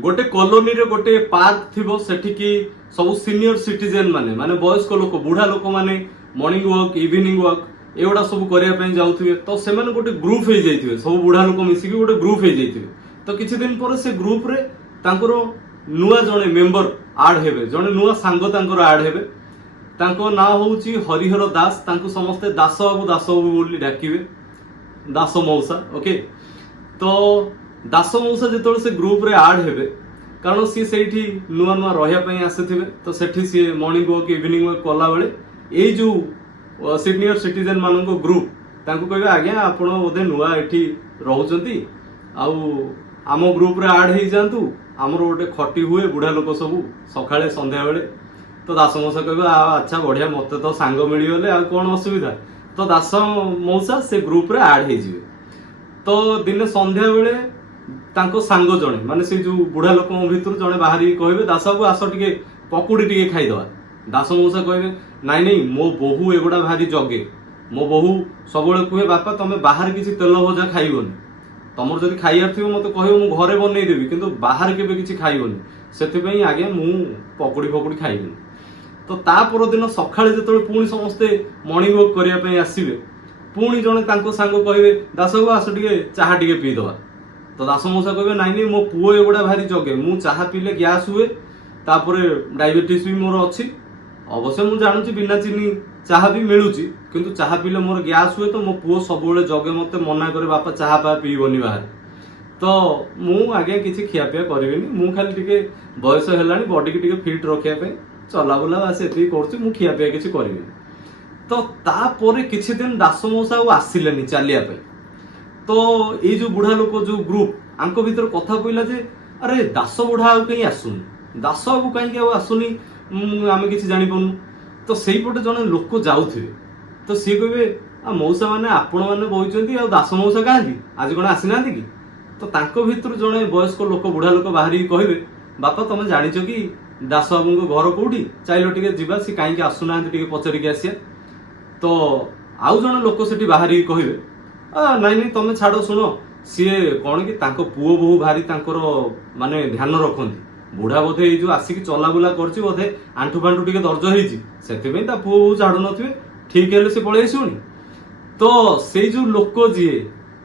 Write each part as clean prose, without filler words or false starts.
गोटे कॉलोनी रे गोटे पार्क थिबो सेठिकी सब सीनियर सिटीजन माने माने वयस्क लोक बुढ़ा लोक माने मॉर्निंग वॉक इवनिंग वॉक एगुड़ा सब करिया पई जाउथिबे तो सेमाने गोटे ग्रुप हे जाइथिबे सब बुढ़ा लोक मिसिकी गोटे ग्रुप हे जाइथिबे तो किछि दिन पर से ग्रुप रे तांकर नुआ जणे मेंबर ऐड हेबे जणे नुआ सांग तांकर ऐड हेबे तांको ना होउची हरिहर दास तांको समस्ते दास बाबू बोली डाकिबे दास मौसा ओके तो दास मौसा जो से ग्रुप रे ऐड हेबे कारण सी सेठी नुआ नुआ रहिया पई आसीथिबे तो सेठी सी मॉर्निंग वॉक इवनिंग वॉक कला बेले ए जो सीनियर सिटीजन मानको ग्रुप तांको कहबे आज्ञा आपण ओदे नुआ एठी रहउचंती आउ आम ग्रुप रे ऐड हे जांतु हमर गोटे खटी हुए बुढ़ा लोक सब सकाळे संध्या बेले तो दास मौसा कहबे अच्छा बढ़िया मते तो सांग मिलिगले आ कोन असुविधा तो दास मौसा से ग्रुप रे ऐड हे जिवे तो दिन संध्या बेले तांको सांग जणे माने से जो बुढ़ा लोक भितर जणे बाहरी कहबे दास बाबू आस टिके पकुड़ी टिके खाई दवा दास मौसा कहबे नाई नहीं मो बहु एगुड़ा भारी जगे मो बहु सबले कहे बापा तमे बाहर किसी तेल भजा खाइबनी तमर जदि खाइयार थिबो मते कहबो मु घरे बनै देबी किंतु बाहर केबे किछि खाइबनी सेति पई आगे मु पकुड़ी फकुड़ी खाइबनी तो ता पर दिन सकाळे जेतले पुणी समस्ते मॉर्निंग वॉक करिया पई आसीबे पुणी जणे तांको सांग कहबे दास बाबू आस टिके चाहा टिके पी दवा तो दास मौसा कहबे नाई नहीं मो पुओ एगुड़ा भारी जगे मु चाहा पीले गैस हुए तापरे डायबिटीज भी मोर अछि अवश्य मु जानूची बिना चीनी चाहा भी मिलूची किंतु चाहा पीले मोर गैस हुए तो मो पुओ सबुले जगे मते मना करे बापा चाहा पा पीबनी बाहर तो मु आगे किछि खिया पिया करबिनी मु खाली टिके बयस हेलानी बॉडी की टिके फिट रखिया पे चला बुला बास एति करछि मु खिया पिया किछि करबिनी तो तापरे किछि दिन दास मौसा आसिलेनी चालिया पे तो ये जो बुढ़ा लोक जो ग्रुप आंको भीतर कथा पइला जे अरे दास बुढ़ा आ कहीं आसुनी दास बाबू कहीं आसुनी आम कि जानी पानु तो सही पटे जने लोक जाउथिबे तो सी कहबे आ मौसा माने आपण माने बहिचंती आ दास मौसा कांदी आज कोन आसिनांती कि तो तांको भीतर जने वयस्क लोक बुढ़ा लोक बाहरी कहबे बापा तमे जानिचो कि दास बाबूको घर कोठी चाइलो टिके जिबा सी काहे आसुनांती टिके पचरी के आसिया तो आउ जने लोक सेठी बाहरी कहबे नाई नहीं तमें छाड़ शुण सी कौन कि पुओ बहु भारी माने ध्यान रखती बुढ़ा बोधे ये जो आसिक चला बुला कर बोधे आंठू फांठू टे दर्ज होती पुओ बहु झाड़ू थे ठीक है सी पलि आसुनी तो से जो लोक जी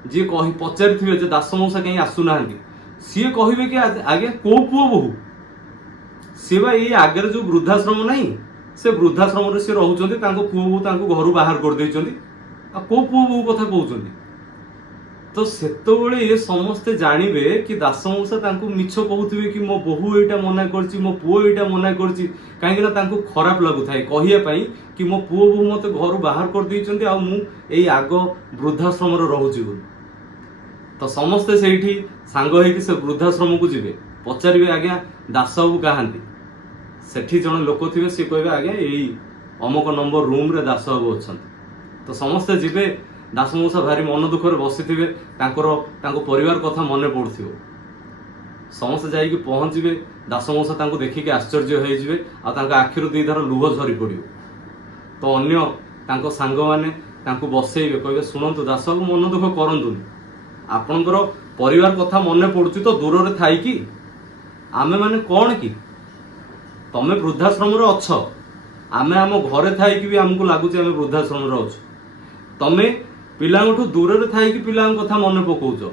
जी पचारि थे दास मौसा कहीं आसुना सी कहे कि आगे को पुओ बहु सी बा ये आगे जो वृद्धाश्रम नहीं से वृद्धाश्रम सी रोचे पुओ बहु घर बाहर कर को पुओ बहु कथा कहते तो सेतबेले ये समस्ते जानवे कि दास मौसा तांको मिछ कहूथिबे कि मो बहु एटा मना करछि मो पुओ एटा मना करछि काहे कि तांको खराब लागुथाय कहिया पई कि मो पुओ बहु मते घर बाहर कर दैचंती आ मु एई आगो वृद्धाश्रम रे रहउछि तो समस्ते सेठी सांग हे कि से वृद्धाश्रम को जिवे पचारिबे आज्ञा दास बाबू कहांती सेठी जण लोक थिबे से कहबे आज्ञा एई अमुक नंबर रूम रे दास बाबू अछंती तो समस्ते जिवे दास मौसा भारी मन दुख बसी थे परिवार कथा मन पड़ो समस्ते जाइए पहुँचे दास मौसा देखिक आश्चर्य हो आखिर दी धार लुह झरी पड़ तो अन्य सांग मैंने बसइबे कहे शुणु दास बाबू मन दुख करूँ आपणकर परिवार कथा मन पड़ुची तो दूर रे थाई कि आमे माने कौन कि तमे वृद्धाश्रम रे अछ आमे आम घरे थाई कि भी आमको लगुच आम वृद्धाश्रम रे अछ तमे पिलांठू दूर रे थाई कि पिलां कथा मन पकाउछ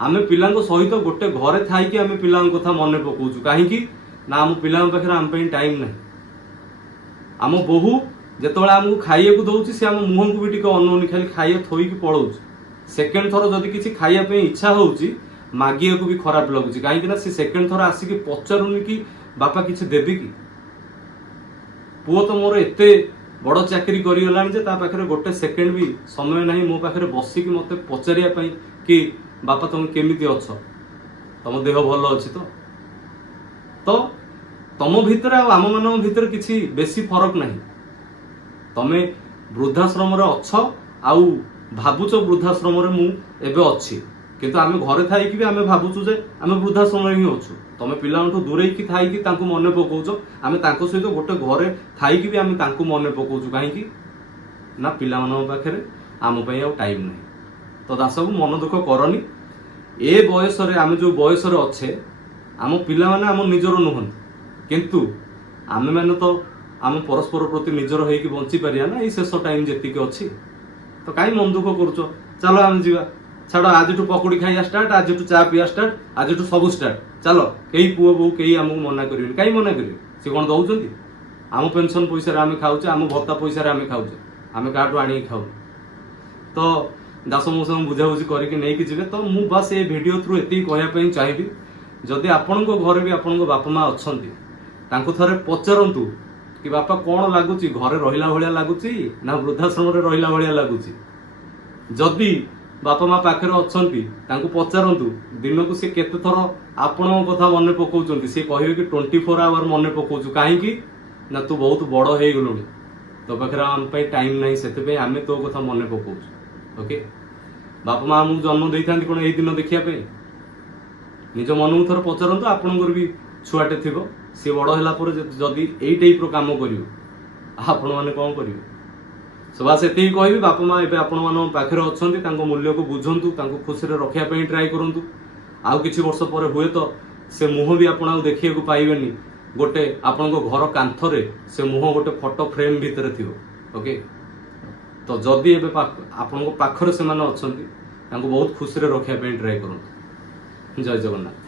आमे पिलां सहित गोटे घरे थाई कि आमे पिलां कथा मन पकाउछ कहीं ना आम पिलां पाखे आम टाइम ना आम बहु जिते आमको खाइया दौर सी आम मुह को भी टिके अनौनी खाली खाइया थोईकी पलाऊँ सेकेंड थर जदि किसी खाइया इच्छा होउची मागिया को भी खराब लगुच कहीं सी सेकेंड थर आसिक पचारुनी कि बापा किसी देवी कि पुओ तो मोर एते बड़ चाकरी करिगलानी जे ता पाखरे गोटे सेकेंड भी समय नहीं मो पाखरे बसिकी मते पचारिया पई कि बापा तुम केमिति अछ तुम देह भल अछि तो तुम भितर आम मान भितर किछि बेसी फरक नहीं तमे वृद्धाश्रम रे अछ आउ भाबुच वृद्धाश्रम रे मु एबे अछि किंतु आमे घरे थाई कि भी आमे भाबुचु जे आमे वृद्धाश्रम रे ही अछु तमे पिलांठू दूरे की थाई कि तांको मने पकाउछ आमे तांको सहित गोटे घरे थाई कि भी आमे तांको मने पकाउछ काहे कि ना पिला मानन पाखरे आम पई आ टाइम नहीं तो दास बाबू मन दुख करनी ए बयस रे आमे जो बयस रे अच्छे आम पिला माने आम निजर नुहंती किंतु आमे माने तो आम परस्पर प्रति निजर होइकी बंची पारिया ना ये शेष टाइम जेतिक अच्छी तो कहीं मन दुख करुच चलो आम जीवा छाड़ आज पकुड़ी खाइया स्टार्ट आज चा पिया स्टार्ट आज सब स्टार्ट चलो कई पुओ बो कई आमको मना करेंगे कहीं मना करेंगे सी कौन दौरान आम पेंशन पैसा आम खाऊचे आम भत्ता पैसा आम खाऊचे आम क्या आनी खाऊ तो दास मौसा बुझाबुझी करके नहीं जी तो मु बस ये वीडियो थ्रू एति कहवाई चाहिए जदि आपण घरे भी आपण बापा माँ अच्छा थे पचारतु कि बापा कौन लगुच घरे रहा भाया लगुच ना वृद्धाश्रम रहा भाया लगुच जदि बापा माँ पाखे अच्छा पचारतु दिन को सी केते थर आपण कथा मन पकाउछन्ति सी कहिबे कि 24 आवर मन पकाउछु काहेकि ना तू बहुत बड़ हो गलुणी तो पाखे आम टाइम ना से आम तो कथा मन पकाउछु ओके बापा माँ आमको जन्म देता कौन यही दिन देखा निज मन को थर पचारतु आपणकर भी छुआटे थी सी बड़ है जदि यही टाइप काम कर आपण मैंने कौन करेंगे सो बास ये कहबी बापा माँ एवं आपण पाखे अच्छा मूल्य को बुझंतु खुशी रखापी ट्राए करूँ आउ कि वर्ष पर हुए तो से मुह भी आप देखा पाइबेनी गोटे आपण घर कांथरे से मुह गोटे फोटो फ्रेम भितर थी ओके तो जदि आपण पाखरे से अच्छा बहुत खुशी रखापी ट्राए करूँ जय जगन्नाथ।